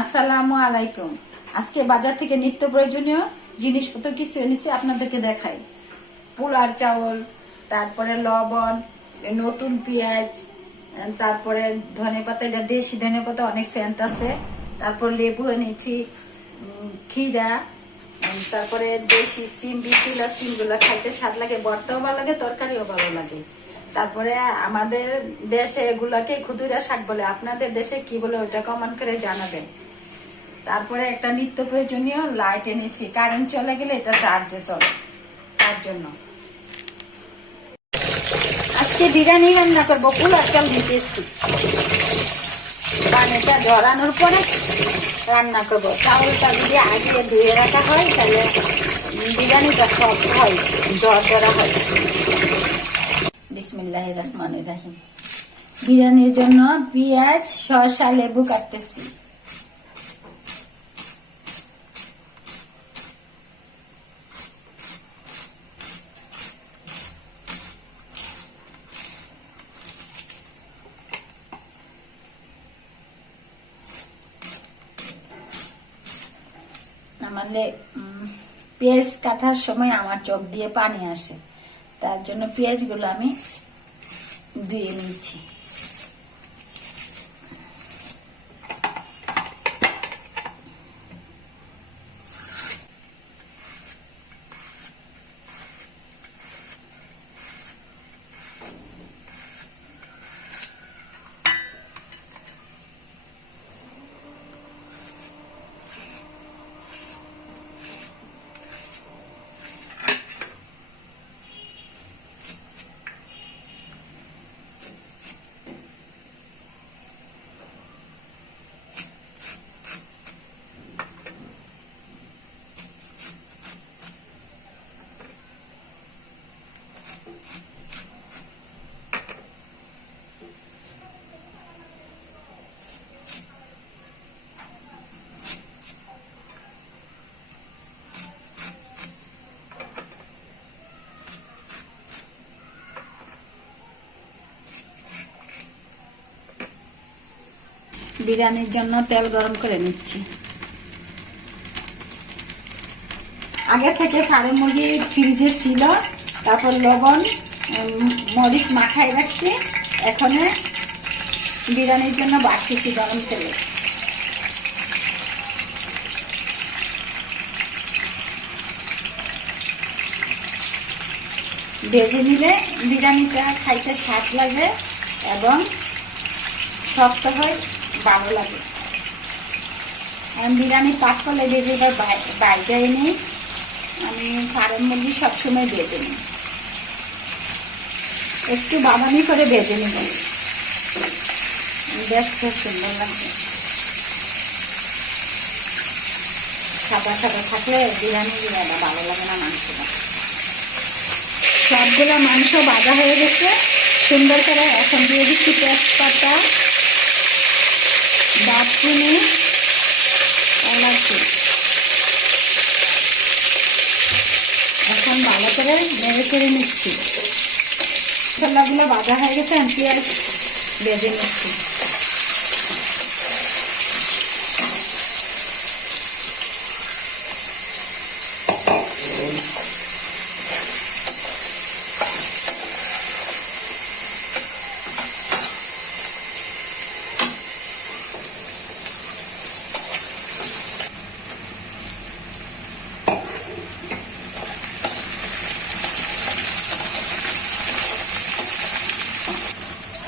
আসসালামু আলাইকুম। আজকে বাজার থেকে নিত্য প্রয়োজনীয় জিনিসপত্র কিছু এনেছি, আপনাদেরকে দেখাই। পোলার চাউল, তারপরে লবণ, নতুন পেঁয়াজ, তারপরে ধনেপাতা, এটা দেশি ধনেপাতা, অনেক সেন্ট আছে। তারপর লেবু এনেছি, ক্ষীরা, তারপরে দেশি সিম, বিচিলা সিম গুলা খাইতে স্বাদ লাগে, ভর্তাও ভালো লাগে, তরকারিও ভালো লাগে। তারপরে আমাদের দেশে এগুলাকে খুদুরা শাক বলে, আপনাদের দেশে কি বলে ওটা কমেন্ট করে জানাবেন। তারপরে একটা নিত্য প্রয়োজনীয় লাইট এনেছি, কারেন্ট চলে গেলে এটা চার্জে চলে, তার জন্য। আজকে বিরিয়ানি রান্না করবো, পোলার চাল দিতে এসছি, পানিটা ঝরানোর পরে রান্না করবো। চাউলটা যদি আগে ধুয়ে রাখা হয় তাহলে বিরিয়ানিটা সফট হয়, ঝরঝরা হয়। বিসমিল্লাহির রহমানির রহিম। বিরিয়ানির জন্য পেঁয়াজ, শসা, লেবু কাটতেছি। মানে পেঁয়াজ কাটার সময় আমার চোখ দিয়ে পানি আসে, তার জন্য পেঁয়াজগুলো আমি ধুয়ে নিচ্ছি। বিরিয়ানির জন্য তেল গরম করে নিচ্ছি। আগে থেকে ফার্ম মুরগি ফ্রিজে ছিল, তারপর লবণ মরিচ মাখাই রাখছি। এখন বিরিয়ানির জন্য বাড়তেছি গরম তেলে। ভেজে নিলে বিরিয়ানিটা খাইতে স্বাদ লাগে এবং শক্ত হয়, ভালো লাগে। বিরিয়ানি পাক করলে ভেজে এবার বাইরে নেই, আমি ফার্ম মুরগি সবসময় ভেজে নিই, একটু বাদামি করে ভেজে নিব, দেখতে সুন্দর লাগবে। সাদা সাদা থাকলে বিরিয়ানি ভালো লাগে না মাংসটা। সবগুলো মাংস ভাজা হয়ে গেছে সুন্দর করে। এখন দিয়ে দিচ্ছি তেজপাতা, দারচিনি, এলাচি। এখন ভালো করে নেড়ে চেড়ে নিচ্ছি। মশলাগুলো ভাজা হয়ে গেছে, আমি পেঁয়াজ ভেজে নিচ্ছি।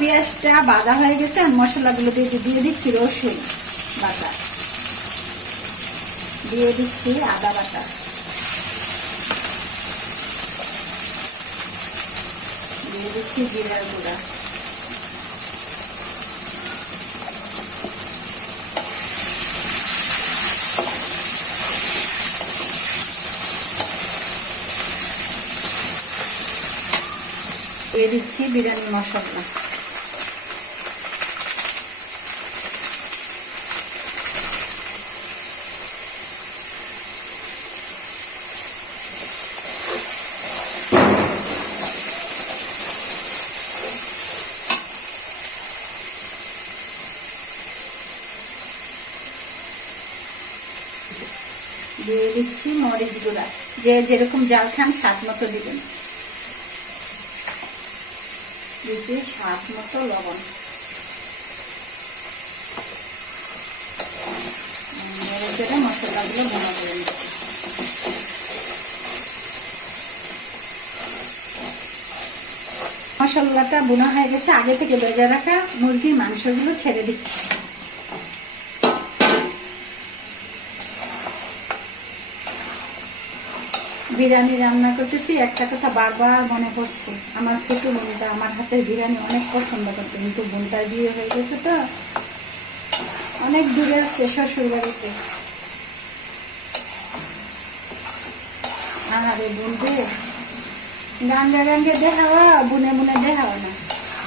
পেঁয়াজটা ভাজা হয়ে গেছে, আর মশলাগুলো দিয়ে দিচ্ছি রসুন বাটা, দিয়ে দিচ্ছি আদা বাটা, দিয়ে দিচ্ছি জিরার গুঁড়া, দিয়ে দিচ্ছি বিরিয়ানি মশলা। দিয়ে দিচ্ছি মরিচ গুঁড়া, যে যেরকম জাল খান স্বাদ মতো দিবেন। দিচ্ছি স্বাদ মতো লবণ। মশলাগুলো ভুনা করে নিচ্ছি। মশলাটা বোনা হয়ে গেছে, আগে থেকে ভেজে রাখা মুরগির মাংসগুলো ছেড়ে দিচ্ছি। বিরিয়ানি রান্না করতেছি, একটা কথা বারবার মনে পড়ছে, আমার ছোট বোনটা আমার হাতের বিরিয়ানি অনেক পছন্দ করতো, কিন্তু বোনটার বিয়ে হয়ে গেছে তো অনেক দূরে আছে শ্বশুর বাড়িতে। আরে বোন রে, গাঙ্গে গাঙ্গে দেখাওয়া, বুনে বুনে দেখাওয়া না,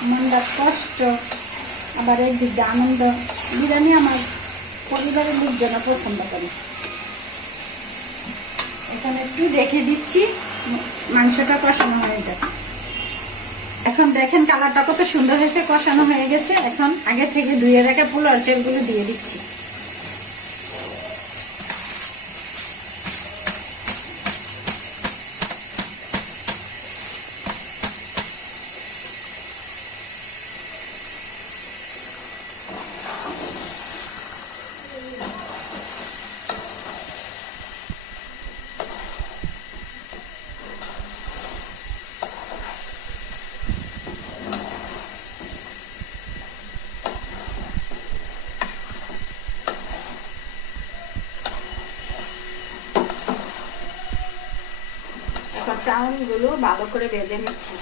মনটা কষ্ট আবার একদিক দিয়ে আনন্দ। বিরিয়ানি আমার পরিবারের লোকজন পছন্দ করে। এখানে একটু রেখে দিচ্ছি, মাংসটা কষানো হয়ে যাবে। এখন দেখেন কালারটা কত সুন্দর হয়েছে, কষানো হয়ে গেছে। এখন আগে থেকে ধুয়ে রাখা পোলার চালগুলো দিয়ে দিচ্ছি। চাউলগুলো ভালো করে ভেজে নিচ্ছি।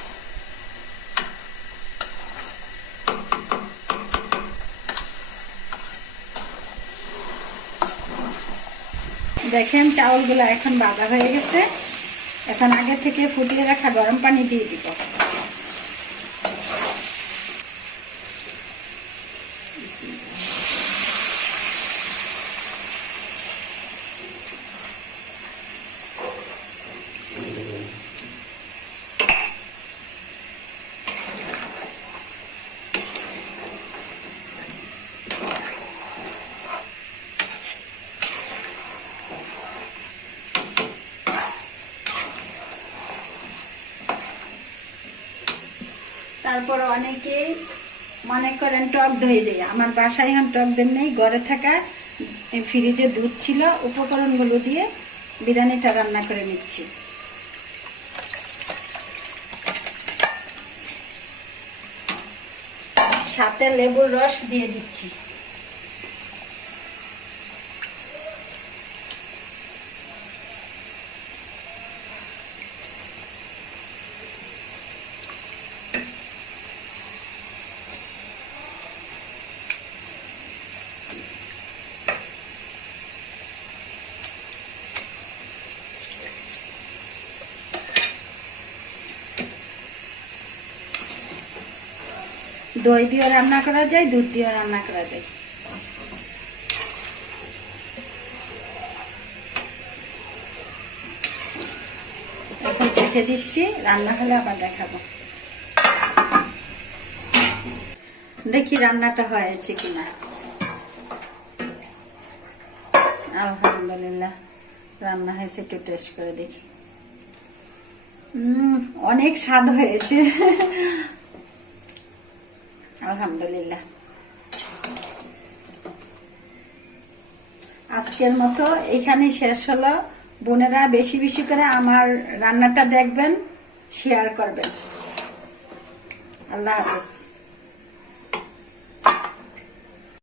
দেখেন চাউলগুলো এখন ভাজা হয়ে গেছে। এখন আগে থেকে ফুটিয়ে রাখা গরম পানি দিয়ে দিব। তারপর অনেকে মনে করেন টক দই দেয়, আমার বাসায় এখন টক দই নেই, ঘরে থাকা ফ্রিজে দুধ ছিল, উপকরণগুলো দিয়ে বিরিয়ানিটা রান্না করে নিচ্ছি। সাথে লেবুর রস দিয়ে দিচ্ছি। দই দিয়ে রান্না করা যায়, দুধ দিয়ে রান্না করা যায়। এখন রেখে দিচ্ছি, রান্না হলে আবার দেখাবো। দেখি রান্নাটা হয়েছে কিনা। আলহামদুলিল্লাহ রান্না হয়েছে, একটু টেস্ট করে দেখি। অনেক স্বাদ হয়েছে, আলহামদুলিল্লাহ। আজকের মতো এখানেই শেষ হলো। বোনেরা বেশি বেশি করে আমার রান্নাটা দেখবেন, শেয়ার করবেন। আল্লাহ হাফেজ।